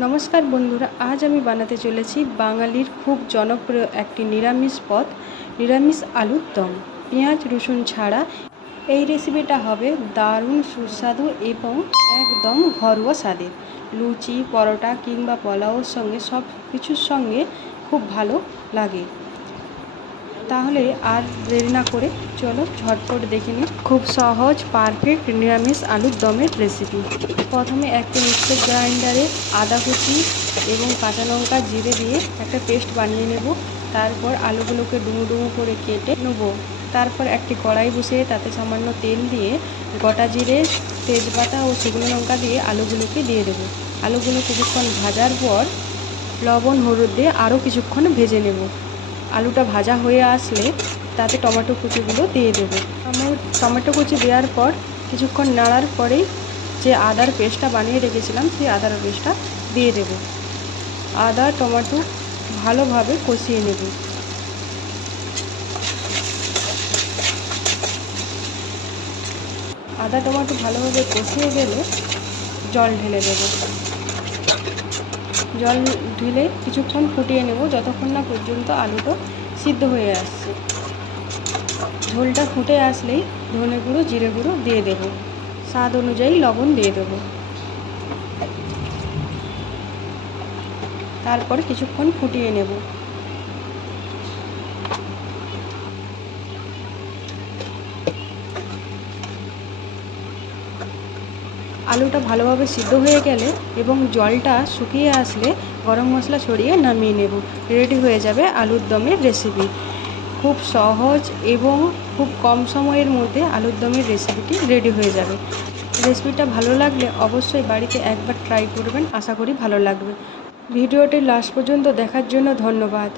নমস্কার বন্ধুরা, আজ আমি বানাতে চলেছি বাঙালির খুব জনপ্রিয় একটি নিরামিষ পদ, নিরামিষ আলুর দম। পেঁয়াজ রসুন ছাড়া এই রেসিপিটা হবে দারুণ সুস্বাদু এবং একদম ঘরোয়া স্বাদের। লুচি, পরোটা কিংবা পোলাওর সঙ্গে সব কিছুর সঙ্গে খুব ভালো লাগে। তাহলে আর দেরি না করে চলো ঝটপট দেখে নিই খুব সহজ পারফেক্ট নিরামিষ আলুর দমের রেসিপি। প্রথমে একটা মিক্সার গ্রাইন্ডারে আদা কুচি এবং কাঁচা লঙ্কা জিরে দিয়ে একটা পেস্ট বানিয়ে নেব। তারপর আলুগুলোকে ডুমো ডুমো করে কেটে নেব। তারপর একটি কড়াই বসিয়ে তাতে সামান্য তেল দিয়ে গোটা জিরে, তেজপাতা ও শুকনো লঙ্কা দিয়ে আলুগুলোকে দিয়ে দেবো। আলুগুলো কিছুক্ষণ ভাজার পর লবণ হলুদ দিয়ে আরও কিছুক্ষণ ভেজে নেব। আলুটা ভাজা হয়ে আসলে তাতে টমেটো কুচিগুলো দিয়ে দেবো। টমেটো কুচি দেওয়ার পর কিছুক্ষণ নাড়ার পরেই যে আদার পেস্টটা বানিয়ে রেখেছিলাম সেই আদার পেস্টটা দিয়ে দেব। আদা টমেটো ভালোভাবে কষিয়ে নেব। আদা টমেটো ভালোভাবে কষিয়ে গেলে জল ঢেলে দেব। জল ঢেলে কিছুক্ষণ ফুটিয়ে নেব যতক্ষণ না পর্যন্ত আলুটা সিদ্ধ হয়ে আসছে। ঝোলটা ফুটে আসলেই ধনে গুঁড়ো জিরে গুঁড়ো দিয়ে দেব। স্বাদ অনুযায়ী লবণ দিয়ে দেব। তারপর কিছুক্ষণ ফুটিয়ে নেব। আলুটা ভালোভাবে সিদ্ধ হয়ে গেলে এবং জলটা শুকিয়ে আসলে গরম মশলা ছড়িয়ে নামিয়ে নেব। রেডি হয়ে যাবে আলুর দমের রেসিপি। খুব সহজ এবং খুব কম সময়ের মধ্যে আলুর দমের রেসিপিটি রেডি হয়ে যাবে। রেসিপিটা ভালো লাগলে অবশ্যই বাড়িতে একবার ট্রাই করবেন, আশা করি ভালো লাগবে। ভিডিওটি লাস্ট পর্যন্ত দেখার জন্য ধন্যবাদ।